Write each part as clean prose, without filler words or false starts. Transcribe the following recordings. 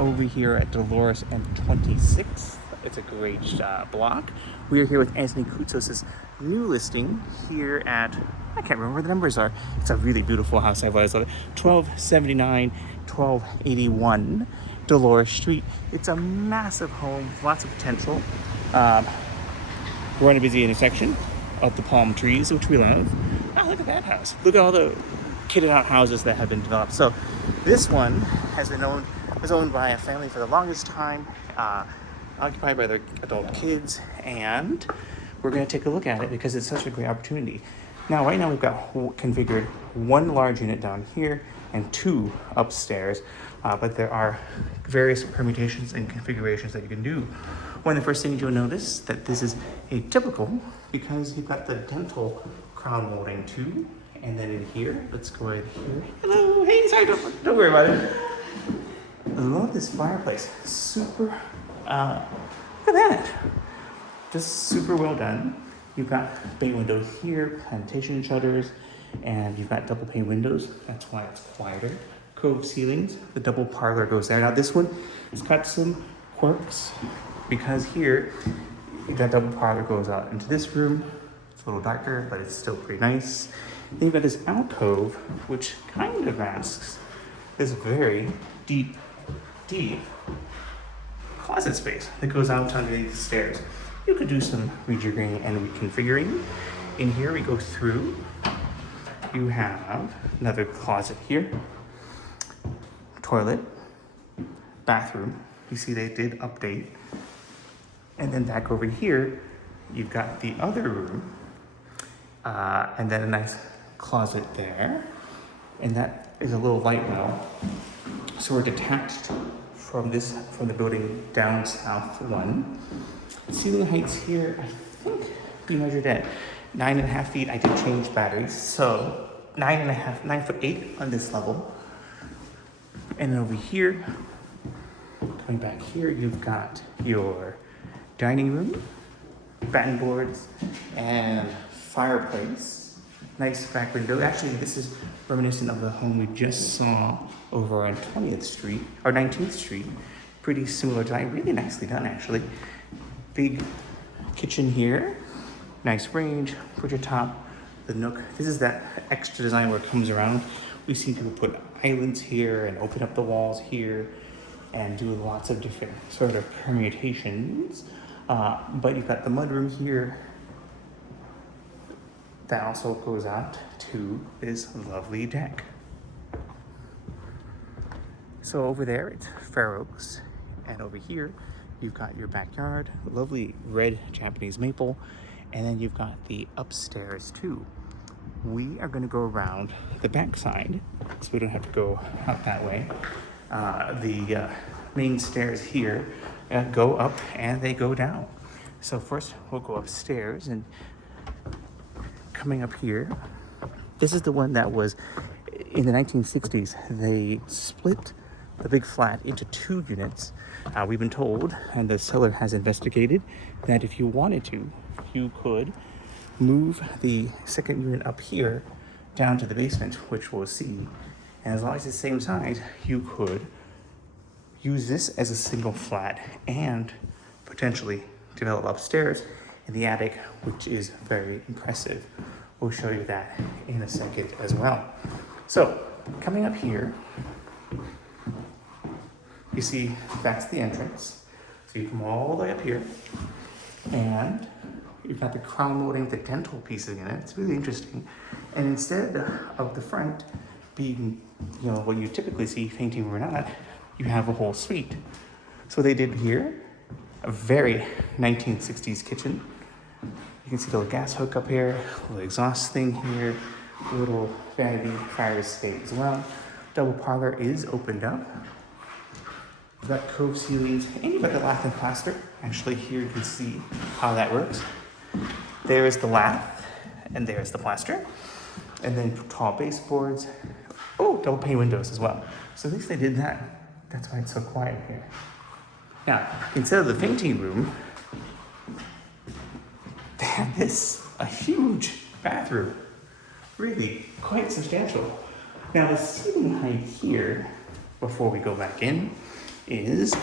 over here at Dolores and 26th. It's a great block. We are here with Anthony Koutsos' new listing here at, I can't remember what the numbers are. It's a really beautiful house. I've always loved it. 1279, 1281 Dolores Street. It's a massive home, lots of potential. We're in a busy intersection of the palm trees, which we love. Oh, look at that house. Look at all the kitted out houses that have been developed. So this one was owned by a family for the longest time, occupied by their adult kids, and we're going to take a look at it because it's such a great opportunity. Now, right now we've got configured one large unit down here and two upstairs, but there are various permutations and configurations that you can do. One of the first things you'll notice that this is atypical because you've got the dental crown molding too. And then in here, let's go right here. Hello, hey, sorry, don't worry about it. I love this fireplace. Super, look at that. Just super well done. You've got bay windows here, plantation shutters, and you've got double pane windows. That's why it's quieter. Cove ceilings, the double parlor goes there. Now this one has got some quirks because here, that double parlor goes out into this room. It's a little darker, but it's still pretty nice. Then you've got this alcove, which kind of masks this very deep closet space that goes out underneath the stairs. You could do some rejiggering and reconfiguring. In here we go through. You have another closet here, toilet, bathroom. You see they did update. And then back over here, you've got the other room, and then a nice closet there, and that is a little light well. So we're detached from the building down south one. Ceiling heights here, I think we measured at 9.5 feet. I did change batteries, so 9'8" on this level. And over here, coming back here, you've got your dining room, batten boards, and fireplace. Nice back window. Actually, this is reminiscent of the home we just saw over on 20th Street, or 19th Street. Pretty similar design, really nicely done actually. Big kitchen here, nice range, put your top, the nook. This is that extra design where it comes around. We've seen people put islands here and open up the walls here and do lots of different sort of permutations. But you've got the mudroom here. That also goes out to this lovely deck. So over there, it's Fair Oaks. And over here, you've got your backyard, lovely red Japanese maple. And then you've got the upstairs too. We are gonna go around the backside, so we don't have to go out that way. The main stairs here go up and they go down. So first we'll go upstairs, and coming up here, this is the one that was in the 1960s. They split the big flat into two units. We've been told, and the seller has investigated, that if you wanted to, you could move the second unit up here down to the basement, which we'll see. And as long as it's the same size, you could use this as a single flat and potentially develop upstairs in the attic, which is very impressive. We'll show you that in a second as well. So coming up here, you see that's the entrance. So you come all the way up here, and you've got the crown molding with the dental pieces in it. It's really interesting. And instead of the front being, what you typically see, painting or not, you have a whole suite. So they did here a very 1960s kitchen. You can see the little gas hook up here, a little exhaust thing here, a little vanity fire escape as well. Double parlor is opened up. You've got cove ceilings, and you've got the lath and plaster. Actually, here you can see how that works. There is the lath, and there's the plaster. And then tall baseboards. Oh, double pane windows as well. So at least they did that. That's why it's so quiet here. Now, instead of the painting room, they have a huge bathroom. Really quite substantial. Now the ceiling height here, before we go back in, is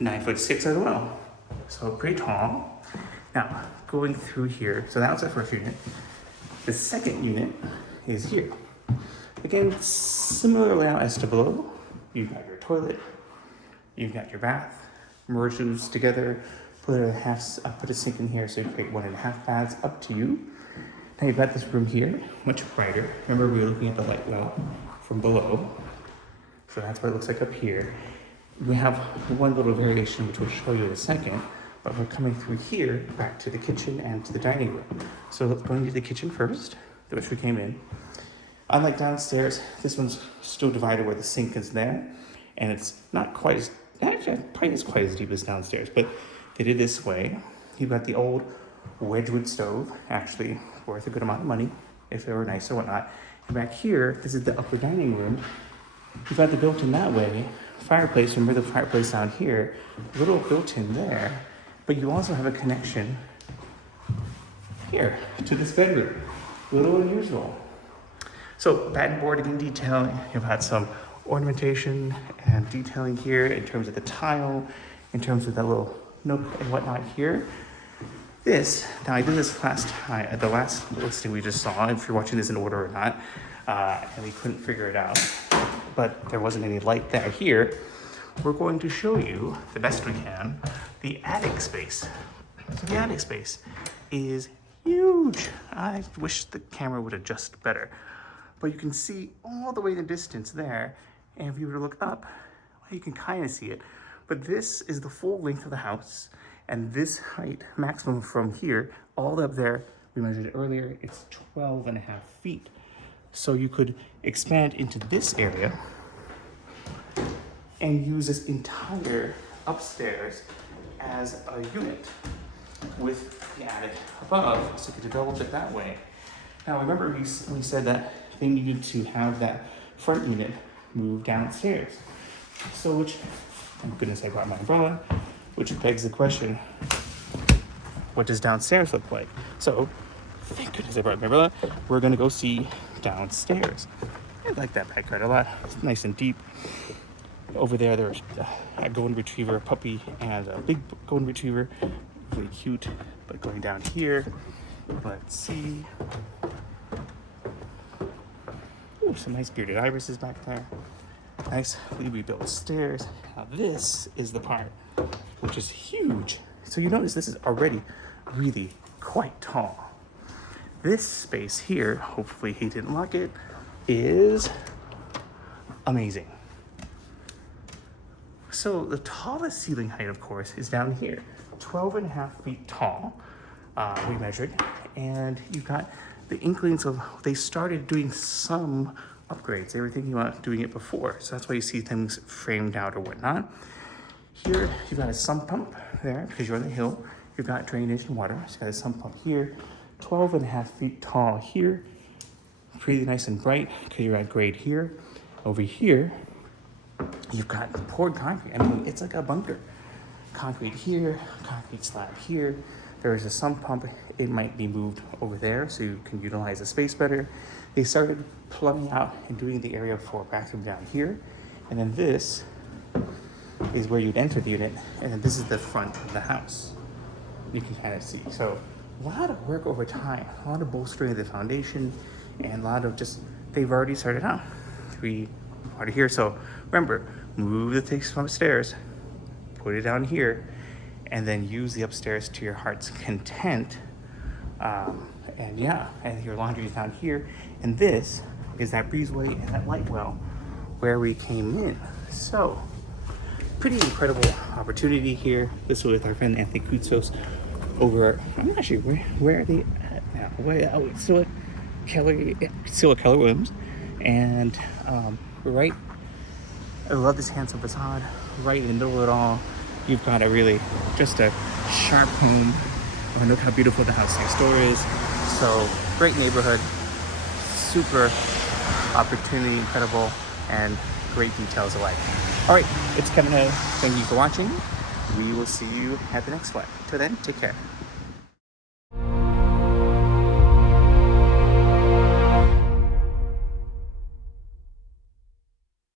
9'6" as well. So pretty tall. Now, going through here, so that was our first unit. The second unit is here. Again, similar layout as to below. You've got your toilet, you've got your bath, merge those together, put a sink in here so you create 1.5 baths, up to you. Now you've got this room here, much brighter. Remember, we were looking at the light well from below. So that's what it looks like up here. We have one little variation, which we'll show you in a second, but we're coming through here back to the kitchen and to the dining room. So let's go into the kitchen first, which we came in. Unlike downstairs, this one's still divided where the sink is there, and it's not quite as, actually, probably not quite as deep as downstairs, but they did this way. You've got the old Wedgwood stove, actually worth a good amount of money if they were nice or whatnot. And back here, this is the upper dining room. You've got the built-in that way, fireplace, remember the fireplace down here, little built-in there, but you also have a connection here to this bedroom. A little unusual. So backboarding and detailing, you've had some ornamentation and detailing here in terms of the tile, in terms of that little nook and whatnot here. This, now I did this last time, at the last listing we just saw, if you're watching this in order or not, and we couldn't figure it out, but there wasn't any light there. Here, we're going to show you, the best we can, the attic space. So the attic space is huge. I wish the camera would adjust better. But you can see all the way in the distance there, and if you were to look up, well, you can kind of see it. But this is the full length of the house, and this height, maximum from here, all the way up there, we measured it earlier, it's 12.5 feet. So you could expand into this area and use this entire upstairs as a unit with the attic above, so you could develop it that way. Now remember we said that they needed to have that front unit move downstairs. So which, thank goodness I brought my umbrella, which begs the question, what does downstairs look like? So, thank goodness I brought my umbrella, we're gonna go see downstairs. I like that backyard a lot, it's nice and deep. Over there, there's a golden retriever, a puppy, and a big golden retriever, really cute. But going down here, let's see. Ooh, some nice bearded irises back there. Nicely rebuilt stairs. Now this is the part which is huge. So you notice this is already really quite tall. This space here, hopefully he didn't lock it, is amazing. So the tallest ceiling height, of course, is down here, 12.5 feet tall, we measured, and you've got the inklings of, they started doing some upgrades. They were thinking about doing it before, so that's why you see things framed out or whatnot. Here, you've got a sump pump there, because you're on the hill. You've got drainage and water, so you've got a sump pump here, 12.5 feet tall here, pretty nice and bright, because you're at grade here. Over here, you've got poured concrete. I mean, it's like a bunker. Concrete here, concrete slab here. There's a sump pump. It might be moved over there so you can utilize the space better. They started plumbing out and doing the area for a bathroom down here. And then this is where you'd enter the unit. And then this is the front of the house. You can kind of see. So a lot of work over time, a lot of bolstering of the foundation, and a lot of just, they've already started out. We are here. So remember, move the things from upstairs, put it down here, and then use the upstairs to your heart's content. And yeah, and your laundry is down here. And this is that breezeway and that light well where we came in. So pretty incredible opportunity here. This was with our friend Anthony Koutsos over, I'm not sure where are they at now? Still at Keller, still at Keller Williams. And right, I love this handsome facade. Right in the middle of it all, you've got a really, just a sharp home. Oh, look how beautiful the house next door is. So, great neighborhood, super opportunity, incredible, and great details alike. All right, it's Kevin+. Thank you for watching. We will see you at the next one. Till then, take care.